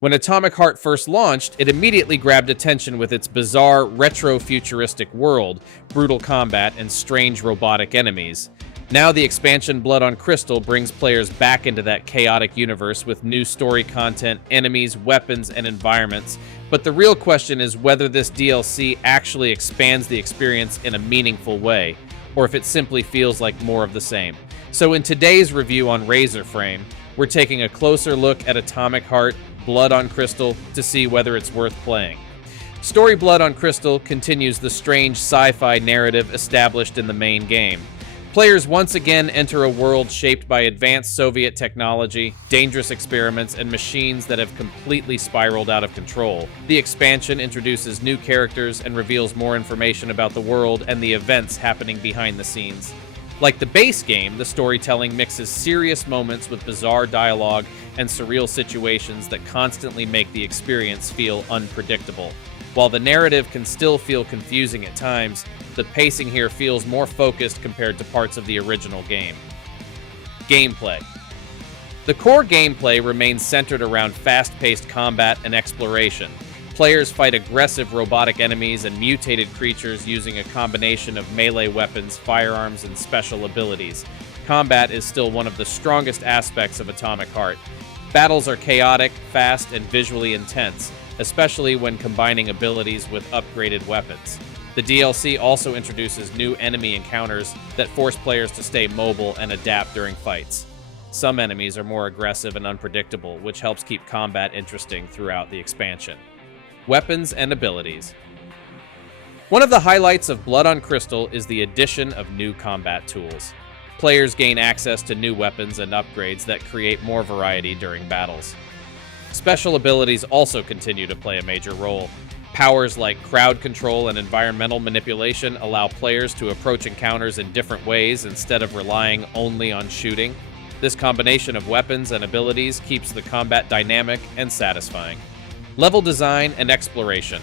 When Atomic Heart first launched, it immediately grabbed attention with its bizarre, retro-futuristic world, brutal combat, and strange robotic enemies. Now the expansion Blood on Crystal brings players back into that chaotic universe with new story content, enemies, weapons, and environments. But the real question is whether this DLC actually expands the experience in a meaningful way, or if it simply feels like more of the same. So in today's review on RazorFrame, we're taking a closer look at Atomic Heart Blood on Crystal to see whether it's worth playing. Story Blood on Crystal continues the strange sci-fi narrative established in the main game. Players once again enter a world shaped by advanced Soviet technology, dangerous experiments, and machines that have completely spiraled out of control. The expansion introduces new characters and reveals more information about the world and the events happening behind the scenes. Like the base game, the storytelling mixes serious moments with bizarre dialogue and surreal situations that constantly make the experience feel unpredictable. While the narrative can still feel confusing at times, the pacing here feels more focused compared to parts of the original game. Gameplay. The core gameplay remains centered around fast-paced combat and exploration. Players fight aggressive robotic enemies and mutated creatures using a combination of melee weapons, firearms, and special abilities. Combat is still one of the strongest aspects of Atomic Heart. Battles are chaotic, fast, and visually intense, especially when combining abilities with upgraded weapons. The DLC also introduces new enemy encounters that force players to stay mobile and adapt during fights. Some enemies are more aggressive and unpredictable, which helps keep combat interesting throughout the expansion. Weapons and abilities. One of the highlights of Blood on Crystal is the addition of new combat tools. Players gain access to new weapons and upgrades that create more variety during battles. Special abilities also continue to play a major role. Powers like crowd control and environmental manipulation allow players to approach encounters in different ways instead of relying only on shooting. This combination of weapons and abilities keeps the combat dynamic and satisfying. Level design and exploration.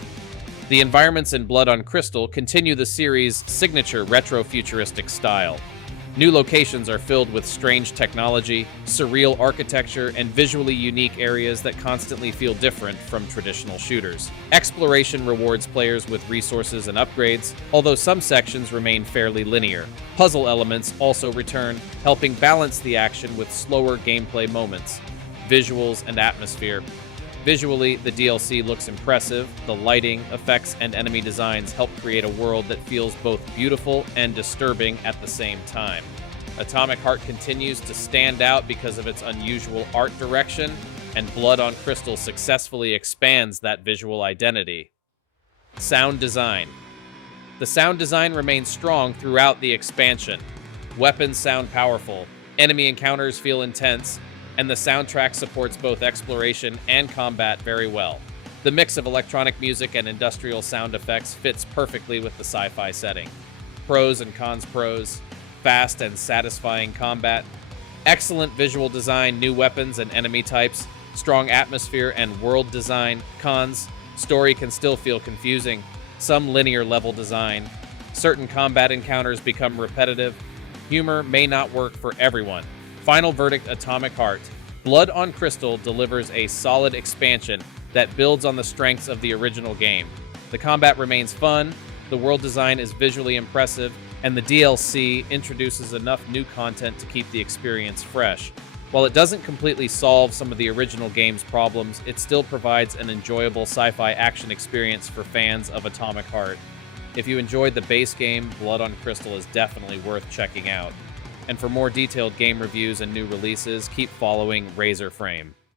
The environments in Blood on Crystal continue the series' signature retro-futuristic style. New locations are filled with strange technology, surreal architecture, and visually unique areas that constantly feel different from traditional shooters. Exploration rewards players with resources and upgrades, although some sections remain fairly linear. Puzzle elements also return, helping balance the action with slower gameplay moments. Visuals and atmosphere. Visually, the DLC looks impressive. The lighting, effects, and enemy designs help create a world that feels both beautiful and disturbing at the same time. Atomic Heart continues to stand out because of its unusual art direction, and Blood on Crystal successfully expands that visual identity. Sound design. The sound design remains strong throughout the expansion. Weapons sound powerful, enemy encounters feel intense, and the soundtrack supports both exploration and combat very well. The mix of electronic music and industrial sound effects fits perfectly with the sci-fi setting. Pros and cons. Pros: fast and satisfying combat, excellent visual design, new weapons and enemy types, strong atmosphere and world design. Cons: story can still feel confusing, some linear level design, certain combat encounters become repetitive, humor may not work for everyone. Final verdict: Atomic Heart Blood on Crystal delivers a solid expansion that builds on the strengths of the original game. The combat remains fun, the world design is visually impressive, and the DLC introduces enough new content to keep the experience fresh. While it doesn't completely solve some of the original game's problems, it still provides an enjoyable sci-fi action experience for fans of Atomic Heart. If you enjoyed the base game, Blood on Crystal is definitely worth checking out. And for more detailed game reviews and new releases, keep following RazorFrame.